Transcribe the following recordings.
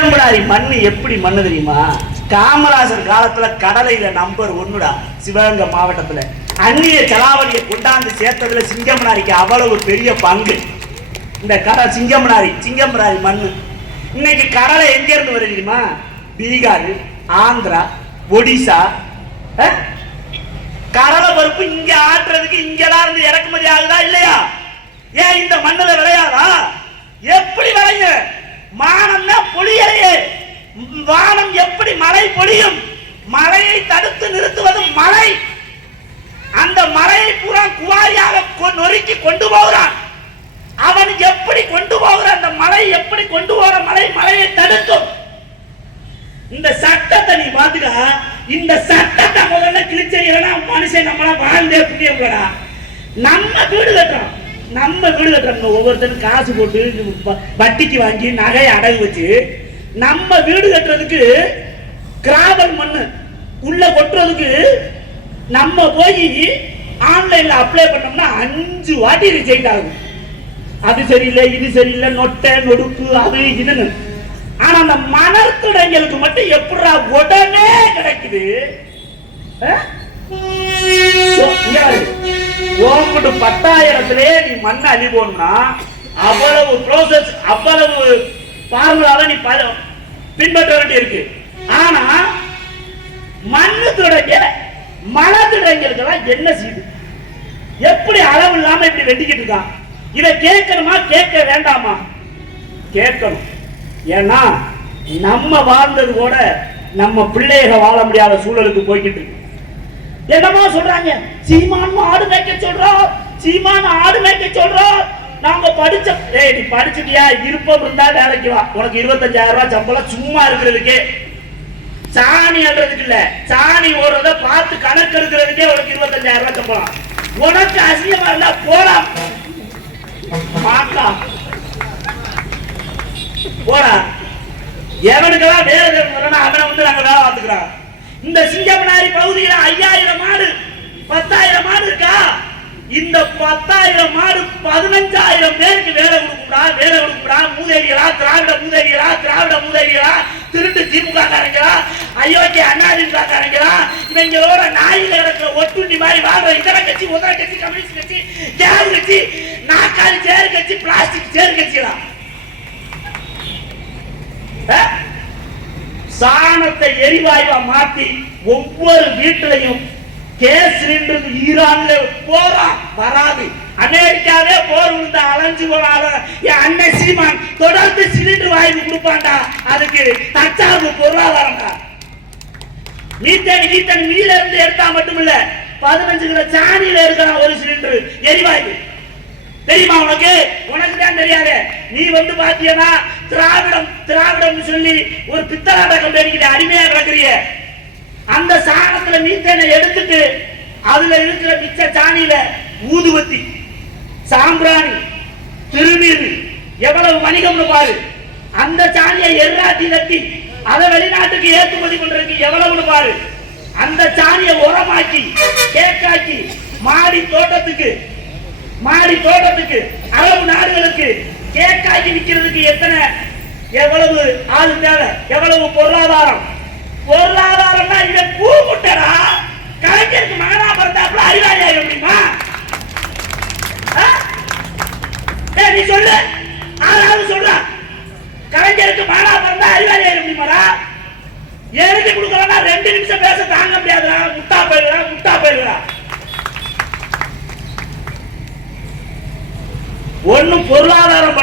சிங்கம்புடாரி மண்ணு எப்படி மண்ணு தெரியுமா? காமராஜர் காலத்துல கடலையில நம்பர் 1டா சிவகங்கை மாவட்டத்துல. அந்நிய செலாவணியை கொண்டாந்து சேர்த்ததுல சிங்கம்புடாரிக்கு அவ்வளவு பெரிய பங்கு. இந்த கடல் சிங்கம்புடாரி மண்ணு. இன்னைக்கு கடலை எங்க இருந்து வருது தெரியுமா? பீகார், ஆந்திரா, ஒடிசா. கடலை பருப்பு இங்க ஆட்டுறதுக்கு இங்கெல்லாம் இருந்து இறக்குமதி ஆகுதா இல்லையா? ஏன் இந்த மண்ணுல விளையாதா? எப்படி விளைய? மானம்னா பொழியலையே. வானம் எப்படி மழை பொழியும்? மழையை தடுத்து நிறுத்துவது மழை. அந்த மழையை பூரா குவாரியாக நொறுக்கி கொண்டு போகிறான். அவன் எப்படி கொண்டு போகிற அந்த மழை, எப்படி கொண்டு போகிற மழையை தடுக்கும். இந்த சட்டத்தை நீ பாத்துக்க. இந்த சட்டத்தை முதல்ல கிழிச்சா மனுஷன் நம்மள வாழ்ந்தே புண்ணியம்டா. நம்ம வீடு கட்டுறோம். ஒவ்வொருத்தரும் காசு போட்டு வட்டிக்கு வாங்கி நகையை அடகு வச்சு நம்ம வீடு கட்டுறதுக்கு கிராவல் மண்ணு உள்ள கொட்டுறதுக்கு நம்ம போய் ஆன்லைன்ல அப்ளை பண்ணோம்னா 5 வாட்டி ரிஜெக்ட் ஆகும். அது சரியில்லை, இது சரியில்லை, நொட்டை நொடுக்கு அது இதுன்னு. ஆனா அந்த மணற்குடைங்களுக்கு மட்டும் எப்படா உடனே கிடைக்குது? உங்ககிட்ட 10,000 நீ மண்ணை அள்ளி போனா அவ்வளவு ப்ரோசஸ், அவ்வளவு பார்முலாவை நீ பின்பற்ற வேண்டி இருக்கு. ஆனா மண்ணு துடைக்க மழை துடைங்களுக்கெல்லாம் என்ன செய்யுது? எப்படி அளவு இல்லாம இப்படி வெட்டிக்கிட்டு இருக்கான்? இதை கேட்கணுமா கேட்க வேண்டாமா? கேட்கணும். ஏன்னா நம்ம வாழ்ந்தது கூட நம்ம பிள்ளைகள் வாழ முடியாத சூழலுக்கு போய்கிட்டு இருக்கு. என்னமோ சொல்றாங்க, சீமான் ஆடு மேய்க்க சொல்றோம், சீமான் ஆடு மேய்க்க சொல்றோம். நாங்க படிச்ச நீ படிச்சுட்டியா? இருப்பம் இருந்தா வேலைக்கு வா. உனக்கு 25,000 ரூபாய் சம்பளம் சும்மா இருக்கிறதுக்கே. சாணி அல்றதுக்கு இல்ல, சாணி ஓடுறத பார்த்து கணக்கு எடுக்கிறதுக்கே உனக்கு 25,000 ரூபாய் சம்பளம். உனக்கு அசிங்கமா இருந்தா போலாம் போடா. எவனுக்கெல்லாம் வேலை வரணும் அவனை வந்து நாங்க வேலை பார்த்துக்கிறோம். இந்த சிங்கம்புடாரி பகுதியில 5,000 மாடு 10,000 மாடு இருக்கா? இந்த 10,000 மாடு 15,000 பேருக்கு வேலை கொடுக்கும்டா. மூதேவிகளா, திராவிட மூதேவிகளா, திருட்டு திமுக காரங்களா, அயோக்கிய அண்ணாதிமுக காரங்களா, இவங்களோட நாயில கிடக்கிற ஒட்டுண்டி மாதிரி வாழ்ற இதர கட்சி, உதர கட்சி, கம்யூனிஸ்ட் கட்சி, கேர் கட்சி, நாக்காளி சேர் கட்சி, பிளாஸ்டிக் சேர் கட்சிகளா? சாணத்தை எரிவாயுவா மாத்தி ஒவ்வொரு வீட்டிலையும் கேஸ் சிலிண்டர் ஈரான்ல போறான் வராது. அமெரிக்காவே போர் விழுந்த அலைஞ்சு போனால என் அண்ணன் சீமான் தொடர்ந்து சிலிண்டர் வாங்கி கொடுப்பான்டா. அதுக்கு தற்சார்பு பொருளாதாரம்டா. மீத்தேன் மீல இருந்து எடுத்தா மட்டுமில்ல 15 கிலோ சாணியில இருக்கிறான் ஒரு சிலிண்டர் எரிவாயு. தெரியுமா உனக்கு? உனக்கு தான் தெரியாது. நீ வந்து பாத்தீங்கன்னா திராவிடம் சொல்லி ஒரு பித்தலாட்ட கம்பெனிக்கு அடிமையா கிடக்குறிய. அந்த சாணத்துல மீத்தேனை எடுத்துட்டு அதுல இருக்கிற மிச்ச சாணியில ஊதுவத்தி, சாம்பிராணி, திருநீர் எவ்வளவு வணிகம்னு பாரு. அந்த சாணியை எர்ராட்டி தட்டி அதை வெளிநாட்டுக்கு ஏற்றுமதி பண்றதுக்கு எவ்வளவுன்னு பாரு. அந்த சாணியை உரமாக்கி கேக்காக்கி மாடி தோட்டத்துக்கு அரபு நாடுகளுக்கு கேக்காக்கி விற்கிறதுக்கு எவ்வளவு ஆளு தேவை? எவ்வளவு பொருளாதாரம்னா இதை கூப்பிட்டா கலைஞருக்கு மகனா பிறந்தாப்புல அறிவாளி ஆக முடியுமா? நீ சொல்லு, ஆளாவது சொல்ற. கலைஞருக்கு மகனா பிறந்தா அறிவாளி ஆக முடியுமாடா? எழுதி கொடுக்கலன்னா 2 நிமிஷம் பேச தாங்க முடியாதுடா. முட்டா போயிடுறா. ஒன்னும் பொருளாதாரம்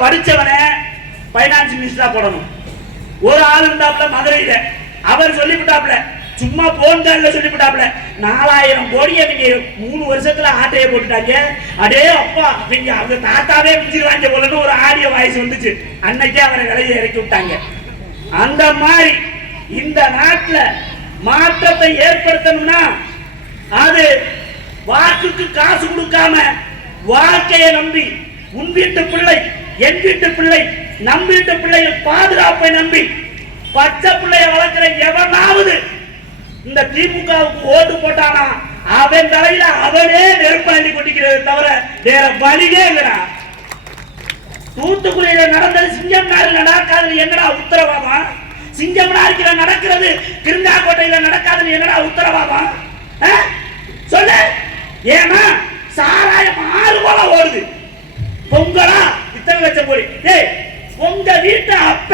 படிச்சவனே பைனான்ஸ் மினிஸ்டரா போடணும். ஒரு ஆள் இருந்தாப்ல மதுரையில, அவர் சொல்லிவிட்டாப்ல, சும்மா போன்ல சொல்லிவிட்டாப்ல 4,000 கோடியை நீங்க 3 வருஷத்துல ஆட்டையை போட்டுட்டாங்க. அடே அப்பா, நீங்க அவங்க தாத்தாவே மிஞ்சிருவாங்க போலன்னு ஒரு ஆடியோ வாய்ஸ் வந்துச்சு. அன்னைக்கே அவரை விலையை இறக்கி விட்டாங்க. அந்த மாதிரி இந்த நாட்டுல மாற்றத்தை ஏற்படுத்தணும்னா அது வாக்குக்கு காசு கொடுக்காம வாழ்க்கையை நம்பி, உன் வீட்டு பிள்ளை, என் வீட்டு பிள்ளை, நம் வீட்டு பிள்ளைகள் பாதுகாப்பை நம்பி பச்சை பிள்ளைய வளர்க்கிற எவனாவது இந்த திமுகவுக்கு ஓட்டு போட்டானா அவன் தலையில அவனே நெருப்பாண்டி கொட்டிக்கிறது தவிர வேற வழியே இல்லடா. தூத்துக்குடியில நடந்தது சிங்கம் என்னடா உத்தரவாதம்? சிங்கம்னா இருக்கிற நடக்கிறது கிருங்காக்கோட்டையில நடக்காதுன்னு என்னடா உத்தரவாதம்? சொல்லு. ஏன்னா சாராயம் 6 போல ஓடுது. பொங்கலா இத்தனை லட்சம் கோடி. உங்க வீட்டு அப்ப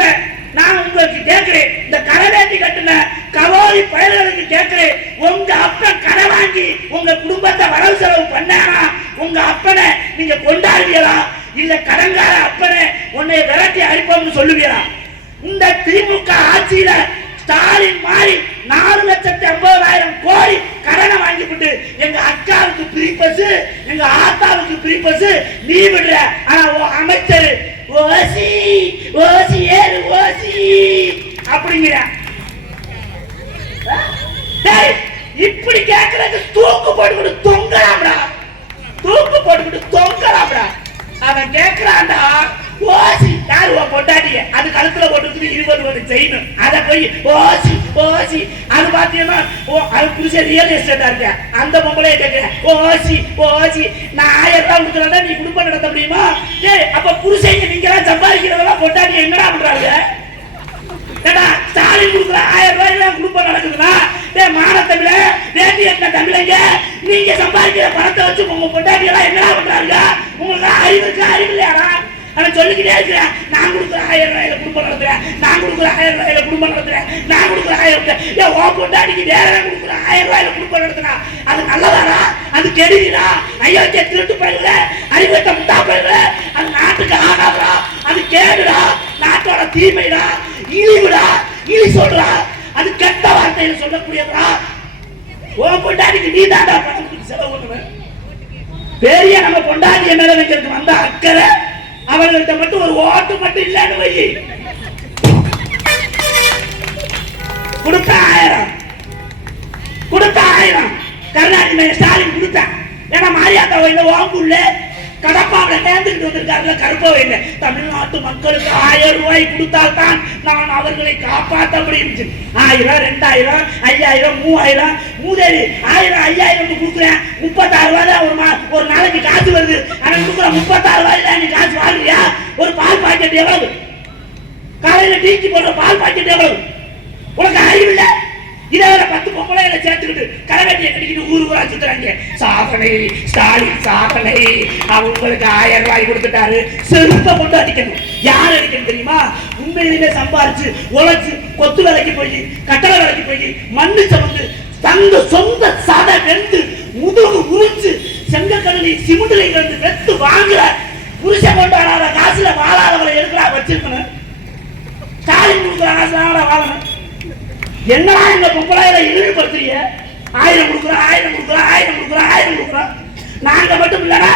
நான் உங்களுக்கு கேட்கிறேன், இந்த கரவேட்டி கட்டுன கவோரி பயல்களுக்கு கேட்கிறேன், உங்க அப்பன் கடை வாங்கி உங்க குடும்பத்தை வரவு செலவு பண்ணானா உங்க அப்பனை நீங்க கொண்டாடுவீங்களா? இல்ல கடங்கார அப்பனை உன்னை விரட்டி அழிப்போம்னு சொல்லுவீங்களா? இந்த திமுக ஆட்சியில ஸ்டாலின் மாறி 4,50,000 கோடி கடனை வாங்கிவிட்டு எங்க அக்காவுக்கு ஃப்ரீ பஸ், எங்க ஆத்தாவுக்கு ஃப்ரீ பஸ் நீ விடுற. ஆனா அமைச்சர் ஓசி ஓசி ஏறு ஓசி அப்படிங்கிற. இப்படி கேட்கறது தூக்கு போட்டுக்கிட்டு தொங்கலாம்டா, தூக்கு போட்டுக்கிட்டு தொங்கலாம்டா. அவன் கேட்கிறான்டா ஓசி யாரு பொட்டாட்டிய அது கழுத்துல போட்டு 20 செய்யணும். அதை போய் ஓசி ஓசி அது பாத்தீங்கன்னா அது புதுசா ரியல் எஸ்டேட்டா இருக்க அந்த பொம்பளைய கேட்கிறேன் ஓசி ஓசி. நான் 1000 ரூபாய் கொடுக்குறதா நீ குடும்பம் நடத்த முடியுமா? அப்ப புருஷங்க நீங்க எல்லாம் சம்பாதிக்கிறதெல்லாம் பொட்டாட்டிய என்னடா பண்றாங்க? ஸ்டாலின் கொடுக்குற 1000 ரூபாய்ல குடும்பம் நடக்குதுன்னா மான தமிழ வேண்டி என்ன தமிழங்க நீங்க சம்பாதிக்கிற பணத்தை வச்சு உங்க பொட்டாட்டி எல்லாம் என்னடா பண்றாங்க? உங்களுக்கு அறிவு இருக்கா? அறிவு இல்லையாடா? அவன் சொல்லிக்கிட்டே இருக்கிறேன், நான் கொடுக்குற 1000 ரூபாயில குடும்பம் நடத்துறேன், நான் கொடுக்குற 1000 ரூபாயில குடும்பம் நடத்துறேன், நான் கொடுக்குற 1000 ஓ பொண்டாட்டிக்கு வேற கொடுக்குற 1000 ரூபாயில குடும்பம் நடத்துனா அது நல்லதாடா? அது கெடுதிடா. அயோக்கிய திருட்டு பயிர்கள அறிவத்த முட்டா பயிர்கள அது நாட்டுக்கு ஆகாதா, அது கேடுடா, நாட்டோட தீமைடா, இழிவுடா, இழி சொல்றா, அது கெட்ட வார்த்தையில சொல்லக்கூடியதா. ஓ பொண்டாட்டிக்கு நீ தாண்டா பணத்துக்கு செலவு பண்ணுவேன். பெரிய நம்ம பொண்டாட்டி என்ன வைக்கிறதுக்கு வந்த அக்கறை அவர்கள்ட்ட மட்டும் ஒரு ஓட்டு மட்டும் இல்லன்னு வை. கொடுத்த 1000 கருணாநிதி ஸ்டாலின் கொடுத்தான். ஏன்னா மாரியாத்தா கோயில வாங்குள்ள கடப்பாவில நேர்ந்துட்டு வந்திருக்காருல கருப்ப வயல தமிழ்நாட்டு மக்களுக்கு 1000 ரூபாய் கொடுத்தால் தான் நான் அவர்களை காப்பாற்ற முடியும். 1000 2000 5000 3000 மூதேவி 1000 5000 கொடுக்குறேன். 36 ரூபாய் தான் ஒரு நாளைக்கு காசு வருது. ஆனா கொடுக்குற 36 ரூபாயில நீ காசு வாங்குறியா? ஒரு பால் பாக்கெட் எவ்வளவு? காலையில டீக்கு போடுற பால் பாக்கெட் எவ்வளவு? உனக்கு அறிவு இல்ல? இதை 10 பொம்பளைகளை சேர்த்துக்கிட்டு கரவேட்டியை கட்டிக்கிட்டு ஊரா சுத்துறாங்க. சாதனை ஸ்டாலின் சாதனை. அவங்களுக்கு 1000 ரூபாய் கொடுத்துட்டாரு. செருப்பை கொண்டு அடிக்கணும். யார் அடிக்கணும் தெரியுமா? உண்மையிலே சம்பாரிச்சு உழைச்சு கொத்து வேலைக்கு போய் கட்டளை வேலைக்கு போய் மண்ணு சமந்து தங்க சொந்த சதை வெந்து முதுகு உரிச்சு செங்கக்கல்லி சிமெண்ட்ல இருந்து வெத்து வாங்குற புருஷன் கொண்டு வராத காசுல வாழாதவரை எடுக்கிறா வச்சிருக்கணும். ஸ்டாலின் கொடுக்குற காசுல வாழணும். என்னடா இந்த பொம்பளையில இழிவுபடுத்துறீங்க? 1000 கொடுக்குறோம் 1000 கொடுக்குறோம் 1000 கொடுக்குறோம் 1000 கொடுக்குறோம். நாங்க மட்டும் இல்லடா,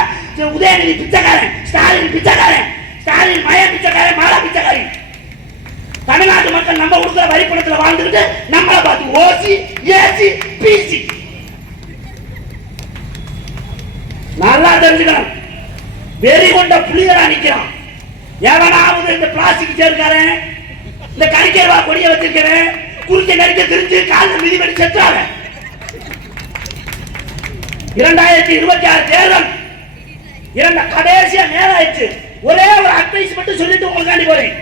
உதயநிதி பிச்சைக்காரன், ஸ்டாலின் பிச்சைக்காரன், ஸ்டாலின் மய பிச்சைக்காரன், மாலா பிச்சைக்காரி. தமிழ்நாட்டு மக்கள் நம்ம கொடுக்குற வரி பணத்துல வாழ்ந்துட்டு நம்மளை பார்த்து ஓசி ஏசி பிசி. நல்லா தெரிஞ்சுக்கணும். வெறி கொண்ட புலிகளா நிக்கிறான். எவனாவது இந்த பிளாஸ்டிக் சேர்க்காரன், இந்த கறிக்கேவா கொடிய வச்சிருக்கிறேன், குறுக்க நெருக்க தெரிஞ்சு காலில் மிதிபடி செத்தாங்க. 2026 தேர்தல் கடைசியா நேரம் ஆயிடுச்சு. ஒரே ஒரு அட்வைஸ் மட்டும் சொல்லிட்டு உங்களுக்காண்டி போறேன்.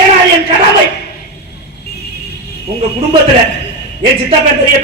ஏன்னா என் கடமை. உங்க குடும்பத்துல என் சித்தப்பா பெரிய